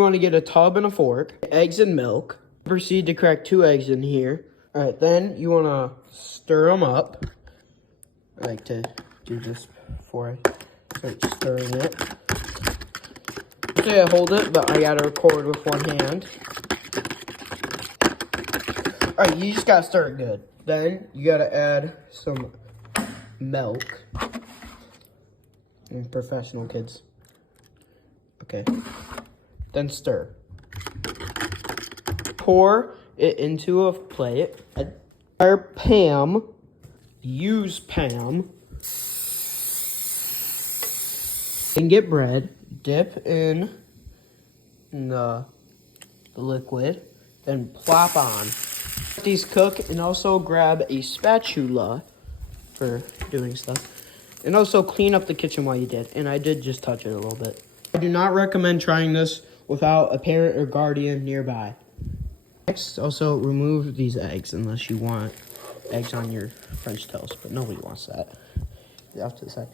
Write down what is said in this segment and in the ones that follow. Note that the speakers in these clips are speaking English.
You want to get a tub and a fork, eggs and milk. Proceed to crack 2 eggs in here. All right, then you want to stir them up. I like to do this before I start stirring it. Okay, I hold it, but I gotta record with one hand. All right, you just gotta stir it good. Then you gotta add some milk. And professional kids. Okay. Then stir. Pour it into a plate. Fire Pam. Use Pam. And get bread. Dip in the liquid. Then plop on. Let these cook, and also grab a spatula for doing stuff. And also clean up the kitchen while you did. And I did just touch it a little bit. I do not recommend trying this without a parent or guardian nearby. Next, also remove these eggs unless you want eggs on your French toast, but nobody wants that. Get off to the side.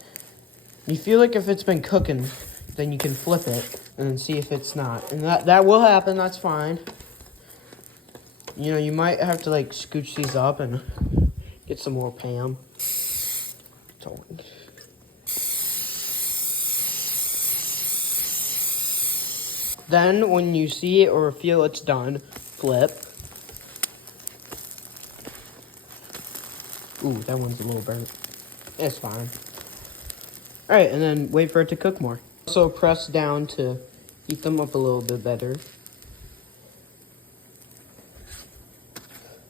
You feel like if it's been cooking, then you can flip it and then see if it's not. And that will happen, that's fine. You know, you might have to like scooch these up and get some more Pam. So, then, when you see it or feel it's done, flip. Ooh, that one's a little burnt. It's fine. Alright, and then wait for it to cook more. Also press down to heat them up a little bit better.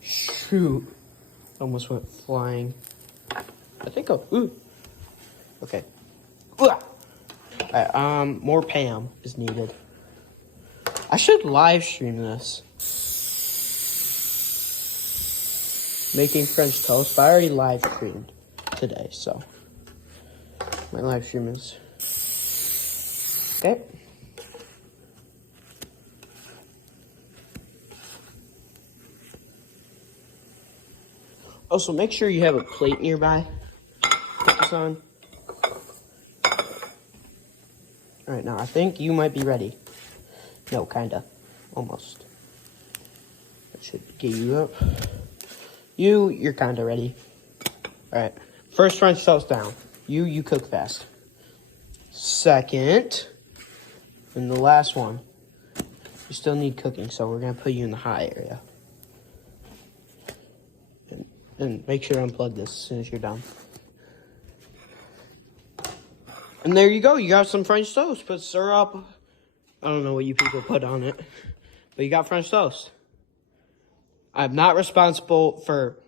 Shoot. Almost went flying. I think ooh. Okay. Alright, more Pam is needed. I should live stream this. Making French toast, but I already live streamed today, so my live stream is okay. Also, make sure you have a plate nearby. Put this on. Alright, now I think you might be ready. No, kinda. Almost. That should get you up. You're kinda ready. Alright. First French toast down. You cook fast. Second. And the last one. You still need cooking, so we're gonna put you in the high area. And make sure to unplug this as soon as you're done. And there you go. You got some French toast. Put syrup. I don't know what you people put on it, but you got French toast. I'm not responsible for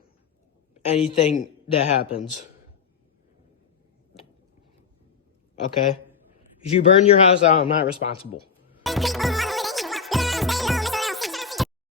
anything that happens. Okay? If you burn your house down, I'm not responsible.